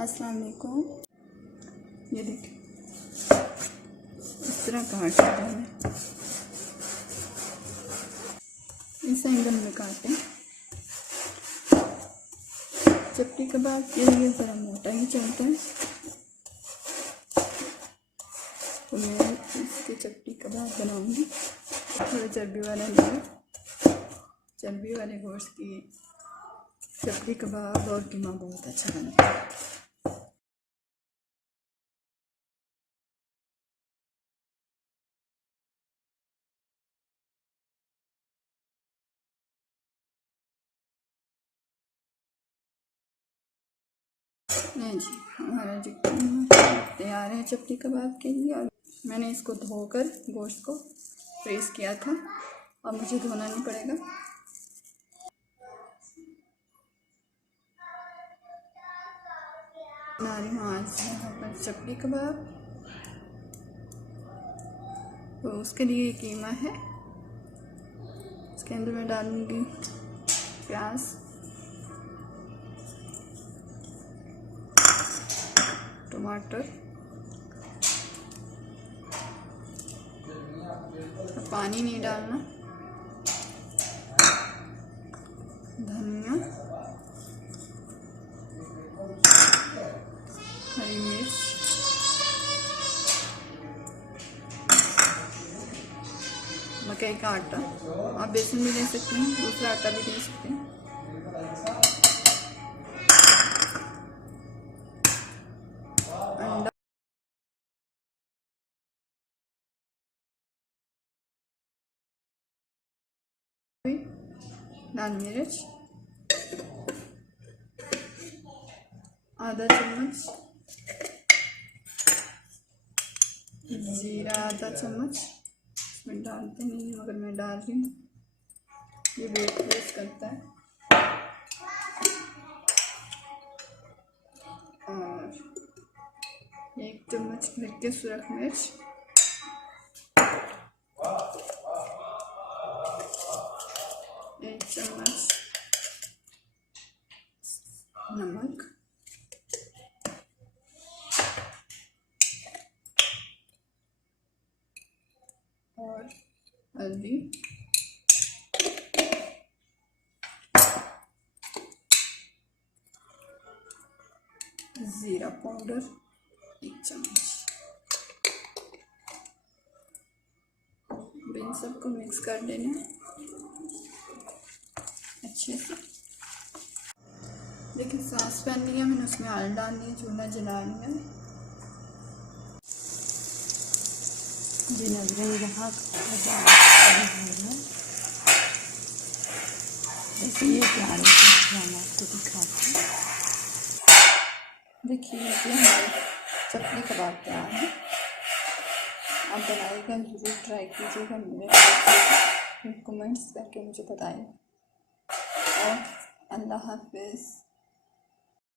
अस्सलाम वालेकुम। ये देखिए इस तरह काट सकते हैं, इस एंगल में काटें। चपटी कबाब के लिए ज़रा मोटा ही चलता है, तो मैं इसके चपटी कबाब बनाऊंगी। थोड़े चर्बी वाला लिए, चर्बी वाले गोश्त की चपटी कबाब और कीमा बहुत अच्छा बनता है। नहीं जी, हमारा जो तैयार है चपटी कबाब के लिए। और मैंने इसको धोकर गोश्त को फ्रीज़ किया था, और मुझे धोना नहीं पड़ेगा। बना रही हूँ आज यहाँ पर चपटी कबाब। तो उसके लिए कीमा है, उसके अंदर मैं डालूँगी प्याज, टमाटर, पानी नहीं डालना, धनिया, हरी मिर्च, मकई का आटा। आप बेसन भी ले सकते हैं, दूसरा आटा भी ले सकते हैं। अंडा, लाल मिर्च आधा चम्मच, जीरा आधा चम्मच। इसमें डालते नहीं मगर मैं डाल रही हूँ, ये वेट लूज करता है। और 1 चम्मच घर के सुरख मिर्च, 1 चम्मच नमक, और हल्दी, ज़ीरा पाउडर 1 चम्मच। इन सबको मिक्स कर लेना अच्छे से। देखिए सॉस पैन लिया मैंने, उसमें ऑयल डाल दिया, चूल्हा जला लिया। जी नजरें यहाँ देखिए प्यारे से हम आपको दिखाते हैं। देखिए हमारे चपटी कबाब तैयार है। आप बनाइएगा, ज़रूर ट्राई कीजिएगा, मेरे कमेंट्स करके मुझे बताइए। और अल्लाह हाफ़िज़।